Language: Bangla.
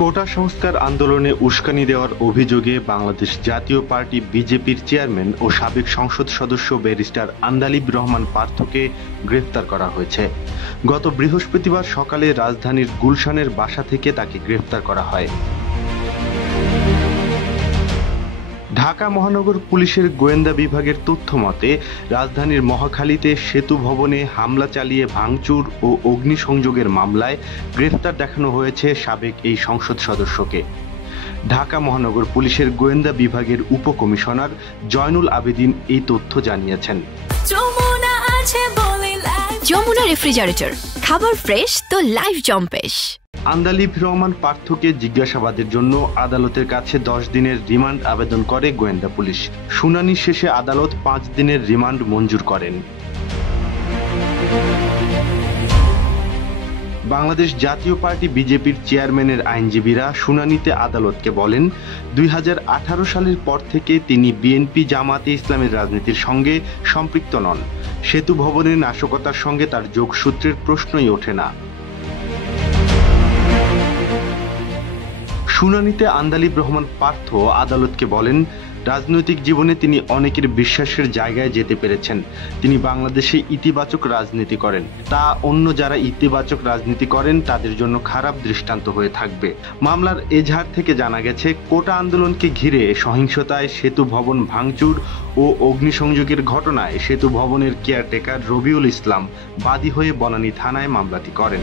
কোটা সংস্কার আন্দোলনে উস্কানি দেওয়ার অভিযোগে বাংলাদেশ জাতীয় পার্টি বিজেপির চেয়ারম্যান ও সাবেক সংসদ সদস্য ব্যারিস্টার আন্দালিব রহমান পার্থকে গ্রেফতার করা হয়েছে। গত বৃহস্পতিবার সকালে রাজধানীর গুলশানের বাসা থেকে তাকে গ্রেফতার করা হয়। ঢাকা মহানগর পুলিশের গোয়েন্দা বিভাগের তথ্য মতে রাজধানীর মহাখালীতে সেতু ভবনে হামলা চালিয়ে ভাঙচুর ও অগ্নিসংযোগের মামলায় গ্রেফতার দেখানো হয়েছে সাবেক এই সংসদ সদস্যকে। ঢাকা মহানগর পুলিশের গোয়েন্দা বিভাগের উপকমিশনার জয়নুল আবেদিন এই তথ্য জানিয়েছেন। যমুনা রেফ্রিজারেটর, খাবার ফ্রেশ তো লাইফ জম্পেশ। আন্দালিব রহমান পার্থকে জিজ্ঞাসাবাদের জন্য আদালতের কাছে 10 দিনের রিমান্ড আবেদন করে গোয়েন্দা পুলিশ। শুনানি শেষে আদালত 5 দিনের রিমান্ড মঞ্জুর করেন। বাংলাদেশ জাতীয় পার্টি বিজেপির চেয়ারম্যানের আইনজীবীরা শুনানিতে আদালতকে বলেন, 2018 সালের পর থেকে তিনি বিএনপি জামাতে ইসলামের রাজনীতির সঙ্গে সম্পৃক্ত নন। সেতু ভবনের নাশকতার সঙ্গে তার যোগসূত্রের প্রশ্নই ওঠে না। শুনানিতে আন্দালিব রহমান পার্থ আদালতকে বলেন, রাজনৈতিক জীবনে তিনি অনেকের বিশ্বাসের জায়গায় যেতে পেরেছেন। তিনি বাংলাদেশে ইতিবাচক রাজনীতি করেন, তা অন্য যারা ইতিবাচক রাজনীতি করেন তাদের জন্য খারাপ দৃষ্টান্ত হয়ে থাকবে। মামলার এজাহার থেকে জানা গেছে, কোটা আন্দোলনকে ঘিরে সহিংসতায় সেতু ভবন ভাঙচুর ও অগ্নিসংযোগের ঘটনায় সেতু ভবনের কেয়ারটেকার রবিউল ইসলাম বাদী হয়ে বনানী থানায় মামলাটি করেন।